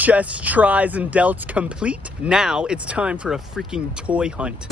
chest, tries, and delts complete. Now it's time for a freaking toy hunt.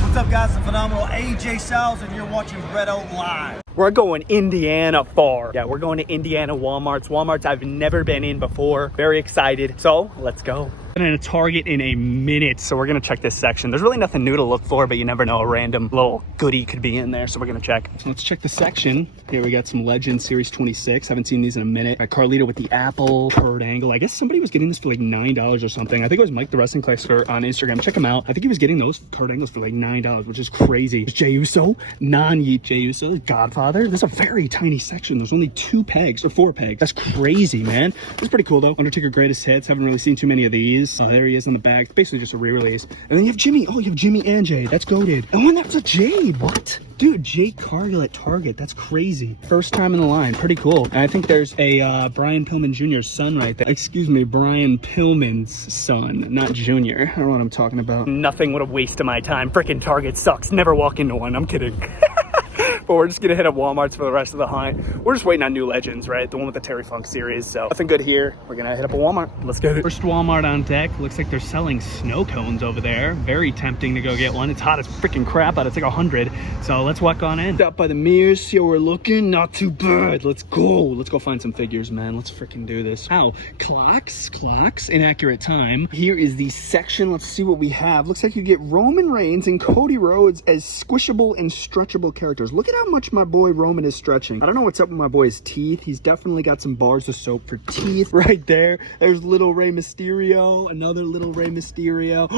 What's up, guys? The phenomenal AJ Styles, and you're watching Bretto Live. We're going Indiana far. Yeah, we're going to Indiana Walmarts I've never been in before. Very excited. So let's go. I'm in a Target in a minute, so we're gonna check this section. There's really nothing new to look for, but you never know, a random little goodie could be in there, so we're gonna check. So let's check the section. Here we got some Legend Series 26. Haven't seen these in a minute. Got Carlito with the Apple, Kurt Angle. I guess somebody was getting this for like $9 or something. I think it was Mike the Wrestling Collector on Instagram. Check him out. I think he was getting those Kurt Angles for like $9, which is crazy. There's Jey Uso, non-Yeet Jey Uso, Godfather. There's a very tiny section. There's only 2 pegs or 4 pegs. That's crazy, man. It's pretty cool though. Undertaker Greatest Hits. Haven't really seen too many of these. There he is on the back. It's basically just a re-release. And then you have Jimmy. Oh, you have Jimmy and Jade. That's goated. Oh, and that's a Jade. What? Dude, Jade Cargill at Target. That's crazy. First time in the line. Pretty cool. And I think there's a Brian Pillman Jr.'s son right there. Excuse me, Brian Pillman's son, not Jr. I don't know what I'm talking about. Nothing would have wasted my time. Freaking Target sucks. Never walk into one. I'm kidding. But we're just gonna hit up Walmart's for the rest of the hunt. We're just waiting on new Legends, right? The one with the Terry Funk series. So nothing good here. We're gonna hit up a Walmart. Let's go. First Walmart on deck. Looks like they're selling snow cones over there. Very tempting to go get one. It's hot as freaking crap out. It's like 100. So let's walk on in. Up by the mirrors, see how we're looking. Not too bad. Let's go. Let's go find some figures, man. Let's freaking do this. Ow. Clocks. Inaccurate time. Here is the section. Let's see what we have. Looks like you get Roman Reigns and Cody Rhodes as squishable and stretchable characters. Look at how much my boy Roman is stretching. I don't know what's up with my boy's teeth. He's definitely got some bars of soap for teeth right there. There's little Rey Mysterio, another little Rey Mysterio.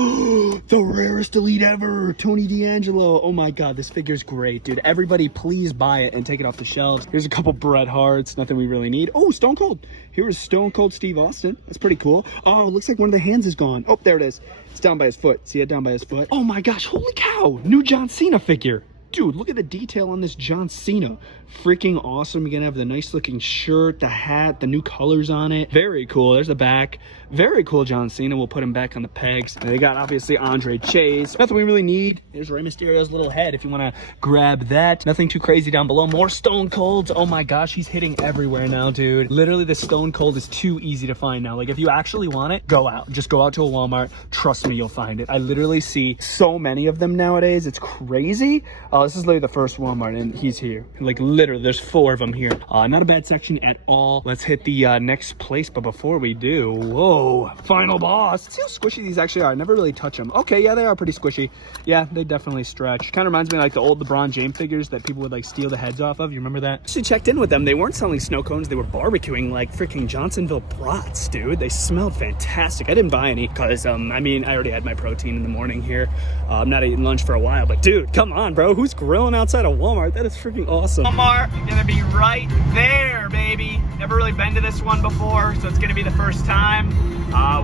The rarest elite ever, Tony D'Angelo. Oh my God, this figure's great, dude. Everybody please buy it and take it off the shelves. Here's a couple Bret Harts, nothing we really need. Oh, Stone Cold. Here is Stone Cold Steve Austin. That's pretty cool. Oh, looks like one of the hands is gone. Oh, there it is. It's down by his foot. See it down by his foot? Oh my gosh, holy cow. New John Cena figure. Dude, look at the detail on this John Cena. Freaking awesome. You're gonna have the nice looking shirt, the hat, the new colors on it. Very cool. There's the back. Very cool John Cena. We'll put him back on the pegs. And they got obviously Andre Chase. Nothing we really need. There's Rey Mysterio's little head if you want to grab that. Nothing too crazy down below. More Stone Colds. Oh my gosh, he's hitting everywhere now, dude. Literally the Stone Cold is too easy to find now. Like if you actually want it, go out. Just go out to a Walmart. Trust me, you'll find it. I literally see so many of them nowadays. It's crazy. This is literally the first Walmart and he's here. Like literally there's 4 of them here. Not a bad section at all. Let's hit the next place, but before we do, whoa, final boss. See how squishy these actually are. I never really touch them. Okay, yeah, they are pretty squishy. Yeah, they definitely stretch. Kind of reminds me of like the old LeBron James figures that people would like steal the heads off of. You remember that? Actually checked in with them. They weren't selling snow cones. They were barbecuing like freaking Johnsonville brats, dude. They smelled fantastic. I didn't buy any because I mean, I already had my protein in the morning here. I'm not eating lunch for a while, but dude, come on, bro. Who's grilling outside of Walmart? That is freaking awesome. Walmart, gonna be right there, baby. Never really been to this one before, so it's gonna be the first time.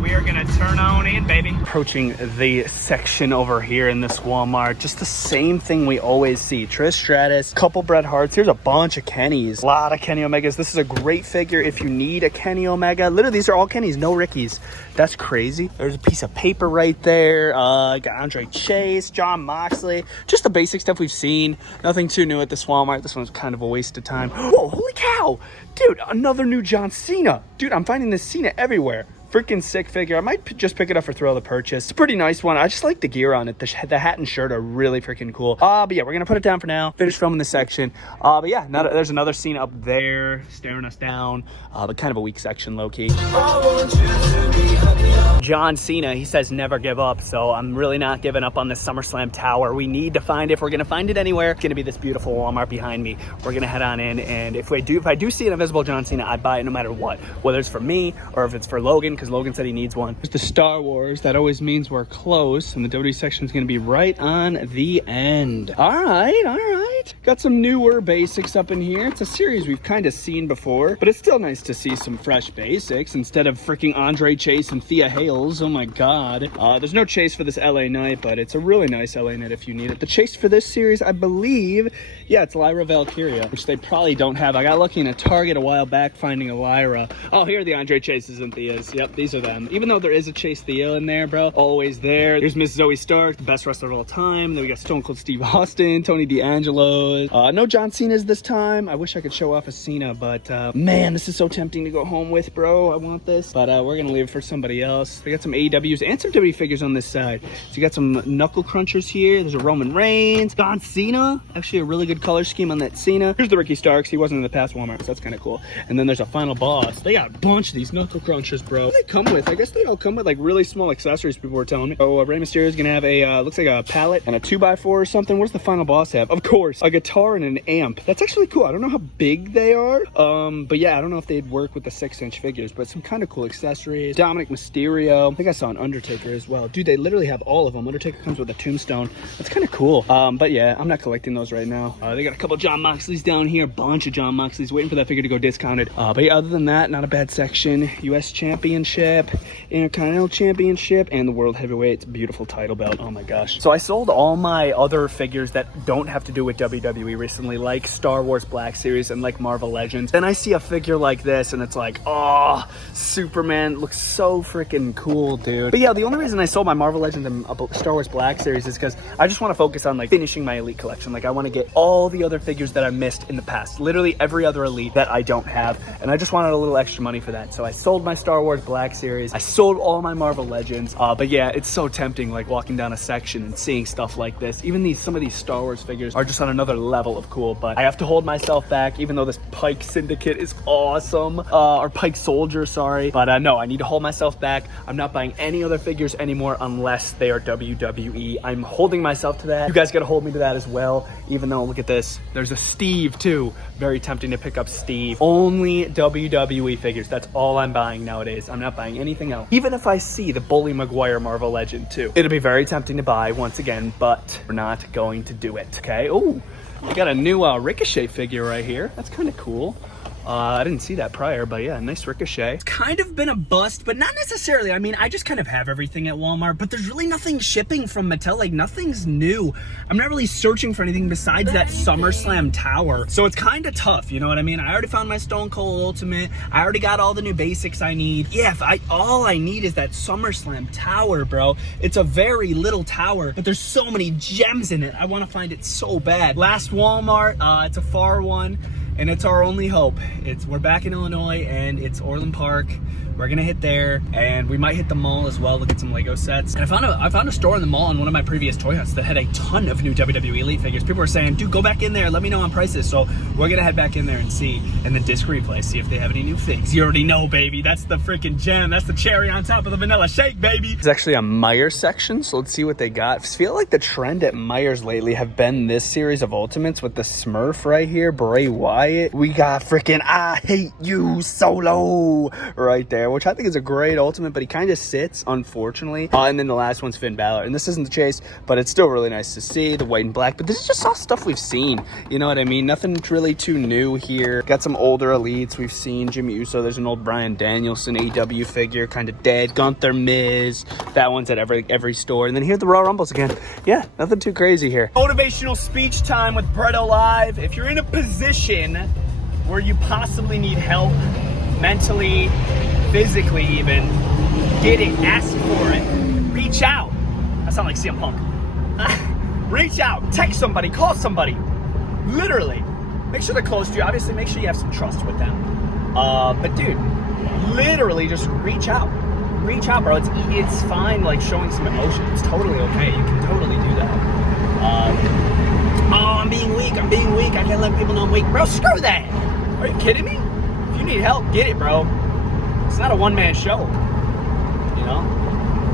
We are gonna turn on in, baby. Approaching the section over here in this Walmart, just the same thing we always see. Trish Stratus, couple Bret Harts. Here's a bunch of Kennys, a lot of Kenny Omegas. This is a great figure if you need a Kenny Omega. Literally, these are all Kennys, no Rickies. That's crazy. There's a piece of paper right there. Got Andre Chase, John Moxley. Just the basic stuff we've seen. Nothing too new at this Walmart. This one's kind of a waste of time. Whoa, holy cow. Dude, another new John Cena. Dude, I'm finding this Cena everywhere. Freaking sick figure. I might just pick it up for thrill of the purchase. It's a pretty nice one. I just like the gear on it. The hat and shirt are really freaking cool. But yeah, we're gonna put it down for now. Finish filming this section. But yeah, there's another scene up there staring us down. But kind of a weak section, low key. John Cena, he says never give up. So I'm really not giving up on this SummerSlam tower. We need to find it. If we're gonna find it anywhere, it's gonna be this beautiful Walmart behind me. We're gonna head on in, and if I do see an invisible John Cena, I'd buy it no matter what. Whether it's for me or if it's for Logan, because Logan said he needs one. There's the Star Wars. That always means we're close, and the WWE section is going to be right on the end. All right. right? Got some newer basics up in here. It's a series we've kind of seen before, but it's still nice to see some fresh basics instead of freaking Andre Chase and Thea Hales. Oh my God. There's no Chase for this LA Knight, but it's a really nice LA Knight if you need it. The Chase for this series, I believe, yeah, it's Lyra Valkyria, which they probably don't have. I got lucky in a Target a while back finding a Lyra. Oh, here are the Andre Chases and Theas. Yep, these are them. Even though there is a Chase Thea in there, bro, always there. Here's Miss Zoe Stark, the best wrestler of all time. Then we got Stone Cold Steve Austin, Tony D'Angelo. No John Cena's this time. I wish I could show off a Cena, but man, this is so tempting to go home with, bro. I want this, but we're gonna leave it for somebody else. They got some AEWs and some WWE figures on this side. So you got some Knuckle Crunchers here. There's a Roman Reigns, John Cena. Actually, a really good color scheme on that Cena. Here's the Ricky Starks. He wasn't in the past Walmart, so that's kind of cool. And then there's a Final Boss. They got a bunch of these Knuckle Crunchers, bro. What do they come with? I guess they all come with like really small accessories, people were telling me. Oh, Rey Mysterio is gonna have a looks like a pallet and a 2x4 or something. Where's the Final Boss have? Of course, a guitar and an amp. That's actually cool. I don't know how big they are, but yeah, I don't know if they'd work with the 6-inch figures, but some kind of cool accessories. Dominic Mysterio. I think I saw an Undertaker as well. Dude, they literally have all of them. Undertaker comes with a tombstone. That's kind of cool. But yeah, I'm not collecting those right now. They got a couple John Moxleys down here, a bunch of John Moxleys, waiting for that figure to go discounted. But yeah, other than that, not a bad section. US Championship, Intercontinental Championship, and the World Heavyweight. It's a beautiful title belt. Oh my gosh. So I sold all my other figures that don't have to do with WWE recently, like Star Wars Black Series and like Marvel Legends. Then I see a figure like this and it's like, oh, Superman looks so freaking cool, dude. But yeah, the only reason I sold my Marvel Legends and Star Wars Black Series is because I just want to focus on like finishing my Elite collection. Like I want to get all the other figures that I missed in the past, literally every other Elite that I don't have, and I just wanted a little extra money for that. So I sold my Star Wars Black Series, I sold all my Marvel Legends, but yeah, it's so tempting like walking down a section and seeing stuff like this. Even some of these Star Wars figures are just on another level of cool, but I have to hold myself back, even though this Pike Syndicate is awesome, or Pike Soldier, sorry, but no, I need to hold myself back. I'm not buying any other figures anymore unless they are WWE. I'm holding myself to that. You guys gotta hold me to that as well, even though, look at this, there's a Steve too. Very tempting to pick up Steve. Only WWE figures, that's all I'm buying nowadays. I'm not buying anything else. Even if I see the Bully Maguire Marvel Legend too, it'll be very tempting to buy once again, but we're not going to do it, okay? Oh, I got a new Ricochet figure right here. That's kind of cool. I didn't see that prior, but yeah, nice Ricochet. It's kind of been a bust, but not necessarily. I mean, I just kind of have everything at Walmart, but there's really nothing shipping from Mattel. Like, nothing's new. I'm not really searching for anything besides that SummerSlam tower. So it's kind of tough, you know what I mean? I already found my Stone Cold Ultimate. I already got all the new basics I need. Yeah, all I need is that SummerSlam tower, bro. It's a very little tower, but there's so many gems in it. I want to find it so bad. Last Walmart, it's a far one. And it's our only hope. We're back in Illinois and it's Orland Park. We're gonna hit there and we might hit the mall as well, look at some Lego sets. And I found a store in the mall in one of my previous toy hunts that had a ton of new WWE Elite figures. People were saying, dude, go back in there, let me know on prices. So we're gonna head back in there and see, and then disc replay, see if they have any new figs. You already know, baby, that's the freaking gem. That's the cherry on top of the vanilla shake, baby. It's actually a Meyer section, so let's see what they got. I feel like the trend at Meyer's lately have been this series of Ultimates with the Smurf right here, Bray Wyatt. We got freaking I Hate You Solo right there, which I think is a great Ultimate, but he kind of sits, unfortunately. And then the last one's Finn Balor, and this isn't the Chase, but it's still really nice to see the white and black. But this is just all stuff we've seen, you know what I mean? Nothing really too new here. Got some older Elites we've seen. Jimmy Uso, there's an old Bryan Danielson AEW figure, kind of dead. Gunther, Miz, that one's at every store. And then here are the Royal Rumbles again. Yeah, nothing too crazy here. Motivational speech time with Bretto Live. If you're in a position where you possibly need help, mentally, physically even, get it, ask for it, reach out. I sound like CM Punk. Reach out, text somebody, call somebody. Literally, make sure they're close to you. Obviously, make sure you have some trust with them. But dude, literally just reach out. Reach out, bro. It's fine, like showing some emotion. It's totally okay. You can totally do that. Oh, I'm being weak. I can't let people know I'm weak. Bro, screw that. Are you kidding me? If you need help, get it, bro. It's not a one-man show, you know?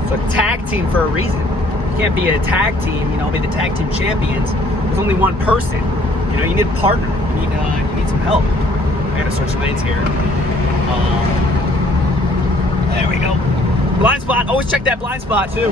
It's a tag team for a reason. You can't be a tag team, you know, be the tag team champions with only one person. You know, you need a partner. You need some help. I gotta switch lanes here. There we go. Blind spot. Always check that blind spot, too.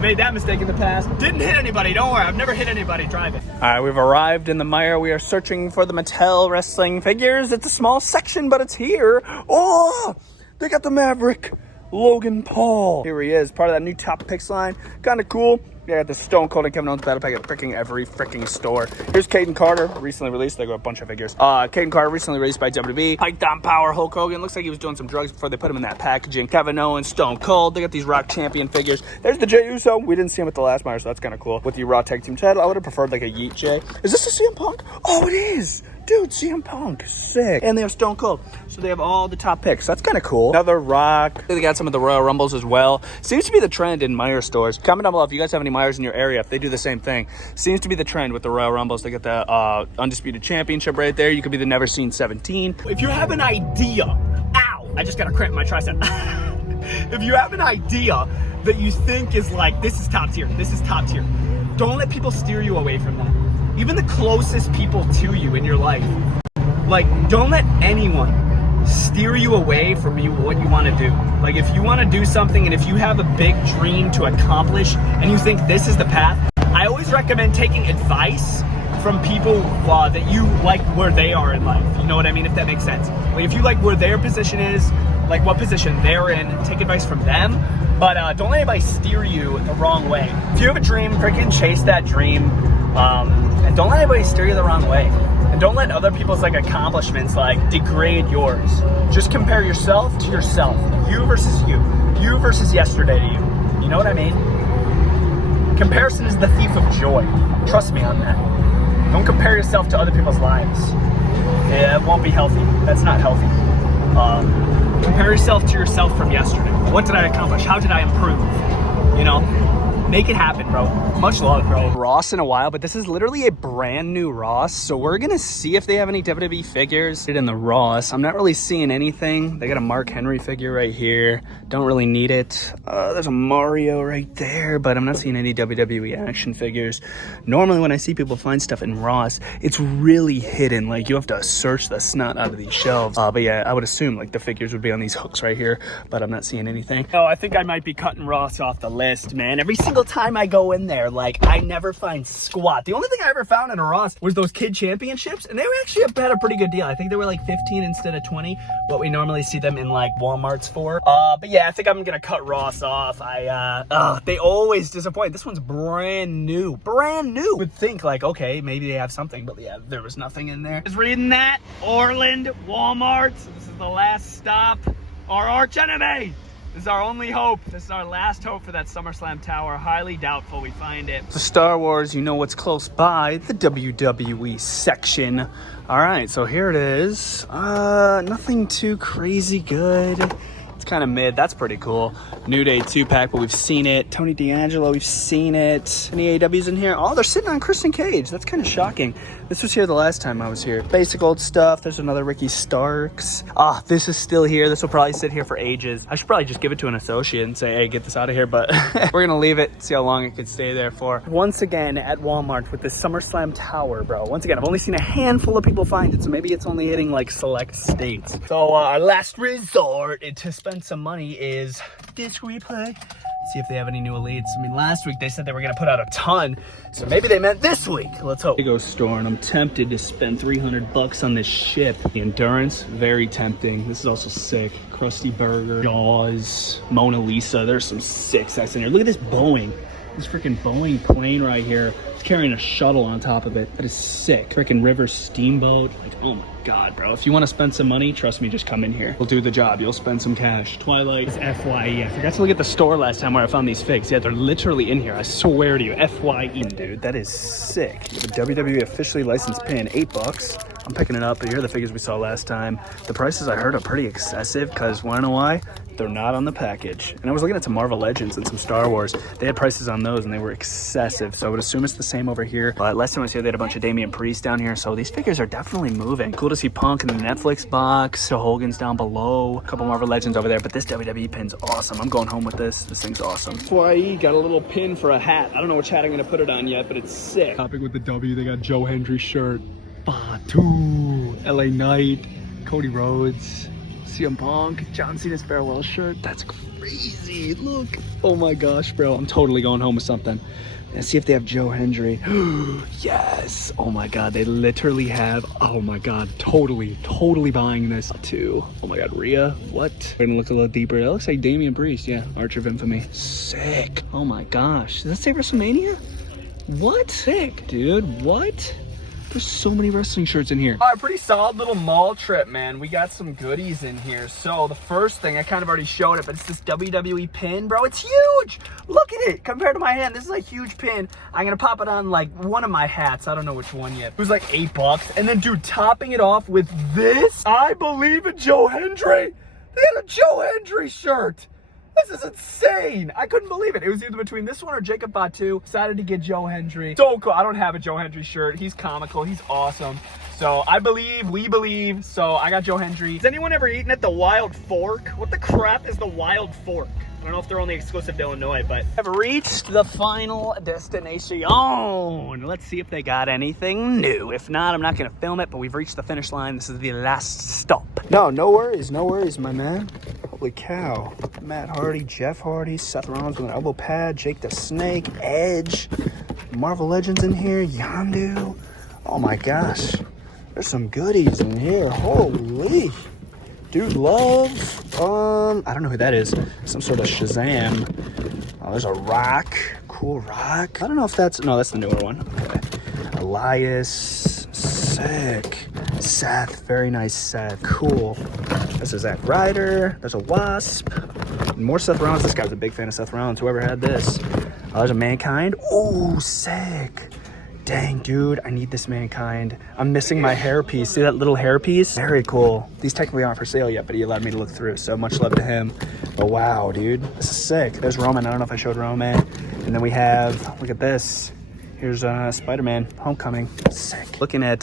Made that mistake in the past. Didn't hit anybody, don't worry. I've never hit anybody driving. All right, we've arrived in the Meyer. We are searching for the Mattel wrestling figures. It's a small section, but it's here. Oh, they got the Maverick Logan Paul. Here he is, part of that new Top Picks line. Kind of cool. They got the Stone Cold and Kevin Owens battle pack at freaking every freaking store. Here's Caden Carter, recently released. They got a bunch of figures. Caden Carter, recently released by WWE. Pike Down Power, Hulk Hogan. Looks like he was doing some drugs before they put him in that packaging. Kevin Owens, Stone Cold. They got these Rock Champion figures. There's the Jey Uso. We didn't see him at the last Meyer, so that's kind of cool. With the Raw Tag Team title, I would have preferred like a Yeet Jey. Is this a CM Punk? Oh, it is. Dude, CM Punk, sick. And they have Stone Cold. So they have all the top picks. That's kind of cool. Another Rock. They got some of the Royal Rumbles as well. Seems to be the trend in Meyer stores. Comment down below if you guys have any Meyers in your area, if they do the same thing. Seems to be the trend with the Royal Rumbles. They get the Undisputed Championship right there. You could be the Never Seen 17. If you have an idea, ow, I just got a cramp in my tricep. If you have an idea that you think is like, this is top tier, this is top tier, don't let people steer you away from that. Even the closest people to you in your life. Like, don't let anyone steer you away from what you want to do. Like, if you want to do something and if you have a big dream to accomplish and you think this is the path, I always recommend taking advice from people that you like where they are in life. You know what I mean? If that makes sense. Like, if you like where their position is, like what position they're in, take advice from them. But don't let anybody steer you the wrong way. If you have a dream, freaking chase that dream. And don't let anybody steer you the wrong way. And don't let other people's like accomplishments like degrade yours. Just compare yourself to yourself. You versus you. You versus yesterday to you. You know what I mean? Comparison is the thief of joy. Trust me on that. Don't compare yourself to other people's lives. Yeah, it won't be healthy. That's not healthy. Compare yourself to yourself from yesterday. What did I accomplish? How did I improve? You know? Make it happen, bro. Much love, bro. Ross in a while, but this is literally a brand new Ross. So we're gonna see if they have any WWE figures in the Ross. I'm not really seeing anything. They got a Mark Henry figure right here. Don't really need it. There's a Mario right there, but I'm not seeing any WWE action figures. Normally when I see people find stuff in Ross, it's really hidden. Like you have to search the snot out of these shelves. But yeah, I would assume like the figures would be on these hooks right here, but I'm not seeing anything. Oh, I think I might be cutting Ross off the list, man. Every single time I go in there, like I never find squat. The only thing I ever found in a Ross was those kid championships, and they were actually had a pretty good deal. I think they were like 15 instead of 20, what we normally see them in like Walmart's for. But yeah, I think I'm gonna cut Ross off. They always disappoint. This one's brand new. Would think like, okay, maybe they have something, but yeah, there was nothing in there. Just reading that, Orland, Walmart. So this is the last stop. Our arch enemy. This is our only hope. This is our last hope for that SummerSlam tower. Highly doubtful we find it. So Star Wars, you know what's close by, the WWE section. All right, so here it is. Nothing too crazy good. It's kind of mid. That's pretty cool. New Day 2-pack, but we've seen it. Tony D'Angelo, we've seen it. Any AWs in here? Oh, they're sitting on Christian Cage. That's kind of shocking. This was here the last time I was here. Basic old stuff. There's another Ricky Starks. This is still here. This will probably sit here for ages. I should probably just give it to an associate and say, hey, get this out of here, but we're gonna leave it, see how long it could stay there for. Once again at Walmart with the SummerSlam tower, bro. Once again, I've only seen a handful of people find it, so maybe it's only hitting like select states. So our last resort to spend some money is disc replay. See if they have any new elites. I mean, last week they said they were gonna put out a ton, so maybe they meant this week. Let's hope. Lego store, and I'm tempted to spend 300 bucks on this ship. The Endurance, very tempting. This is also sick. Krusty Burger, Jaws, Mona Lisa. There's some sick sets in here. Look at this Boeing. This freaking Boeing plane right here. It's carrying a shuttle on top of it. That is sick. Freaking River Steamboat. Like, oh my God, bro. If you want to spend some money, trust me, just come in here. We'll do the job. You'll spend some cash. Twilight is FYE. I forgot to look at the store last time where I found these figs. Yeah, they're literally in here. I swear to you. FYE, dude. That is sick. The WWE officially licensed pin, $8. I'm picking it up, but here are the figures we saw last time. The prices I heard are pretty excessive because, wanna know why? They're not on the package. And I was looking at some Marvel Legends and some Star Wars. They had prices on those and they were excessive. So I would assume it's the same over here. But last time I was here, they had a bunch of Damian Priest down here. So these figures are definitely moving. Cool to see Punk in the Netflix box. So Hogan's down below. A couple Marvel Legends over there. But this WWE pin's awesome. I'm going home with this. This thing's awesome. FYE got a little pin for a hat. I don't know which hat I'm gonna put it on yet, but it's sick. Topic with the W, they got Joe Hendry shirt. Batu, LA Knight, Cody Rhodes. CM Punk, John Cena's farewell shirt. That's crazy. Look. Oh my gosh, bro. I'm totally going home with something. And see if they have Joe Hendry. Yes. Oh my God. They literally have, oh my God. Totally buying this too. Oh my God. Rhea. What? We're gonna look a little deeper. That looks like Damian Priest. Yeah. Archer of Infamy. Sick. Oh my gosh. Does that say WrestleMania? What? Sick, dude. What? There's so many wrestling shirts in here. All right, pretty solid little mall trip, man. We got some goodies in here. So the first thing, I kind of already showed it, but it's this WWE pin, bro. It's huge. Look at it compared to my hand. This is a huge pin. I'm gonna pop it on like one of my hats. I don't know which one yet. It was like $8. And then, dude, topping it off with this, I believe in Joe Hendry. They had a Joe Hendry shirt. This is insane. I couldn't believe it. It was either between this one or Jacob Batu. Decided to get Joe Hendry. So cool. I don't have a Joe Hendry shirt. He's comical. He's awesome. So I believe, we believe. So I got Joe Hendry. Has anyone ever eaten at the Wild Fork? What the crap is the Wild Fork? I don't know if they're only exclusive to Illinois, but I've reached the final destination. Let's see if they got anything new. If not, I'm not going to film it, but we've reached the finish line. This is the last stop. No worries, my man. Holy cow. Matt Hardy, Jeff Hardy, Seth Rollins with an elbow pad, Jake the Snake, Edge, Marvel Legends in here, Yondu. Oh my gosh. There's some goodies in here. Holy. Dude Love. I don't know who that is. Some sort of Shazam. Oh, there's a Rock. Cool Rock. I don't know if that's... No, that's the newer one. Okay. Elias. Sick. Seth. Very nice Seth. Cool. This is Zack Ryder. There's a Wasp. More Seth Rollins. This guy's a big fan of Seth Rollins. Whoever had this. There's a Mankind. Oh, sick. Dang, dude, I need this Mankind. I'm missing my hairpiece. See that little hairpiece? Very cool. These technically aren't for sale yet, but he allowed me to look through, so much love to him. But wow, dude, this is sick. There's Roman. I don't know if I showed Roman. And then we have, look at this. Here's Spider-Man Homecoming. Sick. Looking at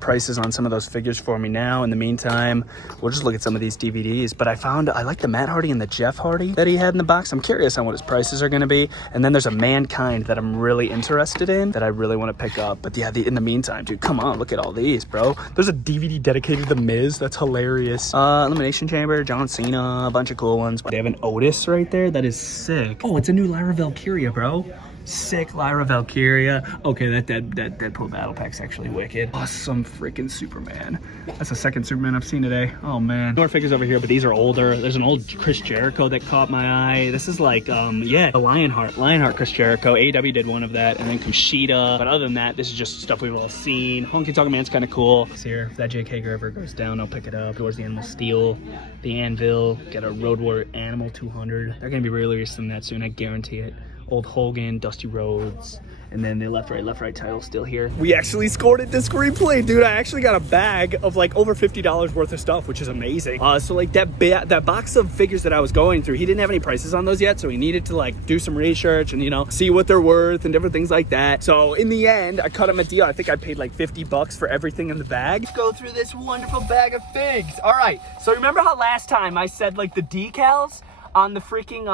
prices on some of those figures for me now. In the meantime, we'll just look at some of these DVDs. But I like the Matt Hardy and the Jeff Hardy that he had in the box. I'm curious on what his prices are going to be. And then there's a Mankind that I'm really interested in that I really want to pick up. But yeah, in the meantime, dude, come on, look at all these, bro. There's a DVD dedicated to The Miz. That's hilarious. Elimination Chamber, John Cena, a bunch of cool ones. They have an Otis right there. That is sick. Oh, it's a new Lyra Valkyria, bro. Sick Lyra Valkyria. Okay, that Deadpool battle pack's actually wicked. Awesome freaking Superman. That's the second Superman I've seen today. Oh man. More figures over here, but these are older. There's an old Chris Jericho that caught my eye. This is like, yeah, the Lionheart Chris Jericho. AEW did one of that, and then Kushida. But other than that, this is just stuff we've all seen. Honky Tonk Man's kind of cool. It's here. If that Jake Hager ever goes down, I'll pick it up. Towards the Animal Steel, the Anvil. Got a Road Warrior Animal 200. They're gonna be releasing that soon. I guarantee it. Old Hogan, Dusty Rhodes, and then the left right title still here. We actually scored at Disc Replay, dude. I actually got a bag of like over $50 worth of stuff, which is amazing. So like that box of figures that I was going through, he didn't have any prices on those yet, so he needed to like do some research and, you know, see what they're worth and different things like that. So in the end, I cut him a deal. I think I paid like $50 for everything in the bag. Let's go through this wonderful bag of figs. All right, so remember how last time I said like the decals on the freaking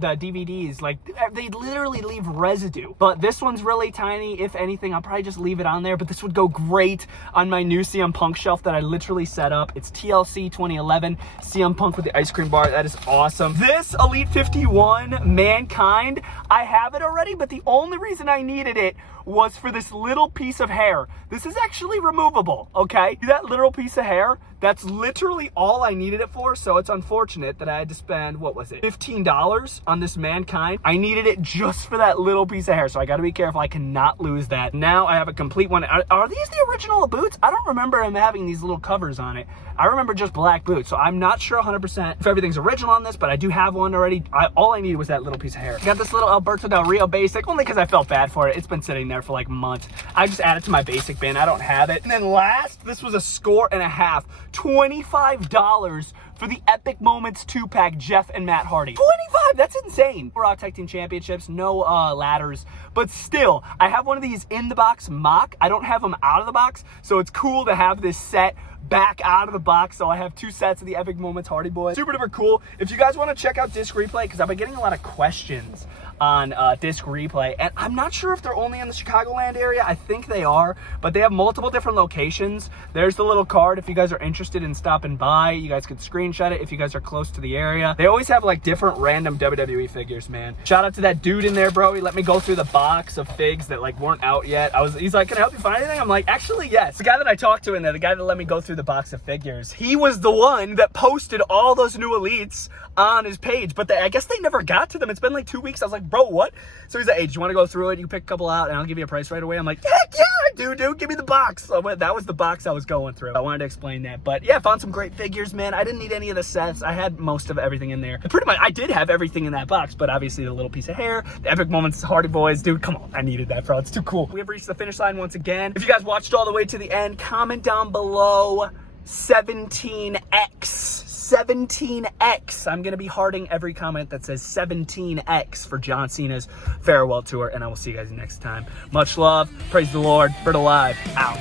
the DVDs, like they literally leave residue, but this one's really tiny. If anything, I'll probably just leave it on there, but this would go great on my new CM Punk shelf that I literally set up. It's TLC 2011 CM Punk with the ice cream bar. That is awesome. This Elite 51 Mankind, I have it already, but the only reason I needed it was for this little piece of hair. This is actually removable, okay? That little piece of hair, that's literally all I needed it for, so it's unfortunate that I had to spend, what was it, $15 on this Mankind. I needed it just for that little piece of hair, so I gotta be careful. I cannot lose that. Now I have a complete one. Are these the original boots? I don't remember him having these little covers on it. I remember just black boots, so I'm not sure 100% if everything's original on this, but I do have one already. All I needed was that little piece of hair. Got this little Alberto Del Rio basic, only because I felt bad for it. It's been sitting there for like months. I just added to my basic bin. I don't have it. And then last, this was a score and a half. $25 for the Epic Moments 2-pack Jeff and Matt Hardy. $25, that's insane. Raw Tag Team Championships, no ladders, but still, I have one of these in the box mock. I don't have them out of the box, so it's cool to have this set back out of the box. So I have two sets of the Epic Moments Hardy Boys. Super duper cool. If you guys want to check out Disc Replay, because I've been getting a lot of questions on disc replay, and I'm not sure if they're only in the Chicagoland area. I think they are, but they have multiple different locations. There's the little card if you guys are interested in stopping by. You guys could screenshot it if you guys are close to the area. They always have like different random WWE figures, man. Shout out to that dude in there, bro. He let me go through the box of figs that like weren't out yet. He's like, can I help you find anything? I'm like, actually, yes. The guy that I talked to in there, the guy that let me go through the box of figures, he was the one that posted all those new elites on his page, but I guess they never got to them. It's been like 2 weeks. I was like, bro, what? So he's like, hey, do you want to go through it? You pick a couple out and I'll give you a price right away. I'm like, heck yeah, dude, give me the box. So that was the box I was going through. I wanted to explain that, but yeah, found some great figures, man. I didn't need any of the sets. I had most of everything in there. Pretty much, I did have everything in that box, but obviously the little piece of hair, the epic moments, Hardy Boys, dude, come on. I needed that, bro. It's too cool. We have reached the finish line once again. If you guys watched all the way to the end, comment down below 17X. 17X. I'm going to be hearting every comment that says 17X for John Cena's farewell tour, and I will see you guys next time. Much love. Praise the Lord. Bretto Live. Out.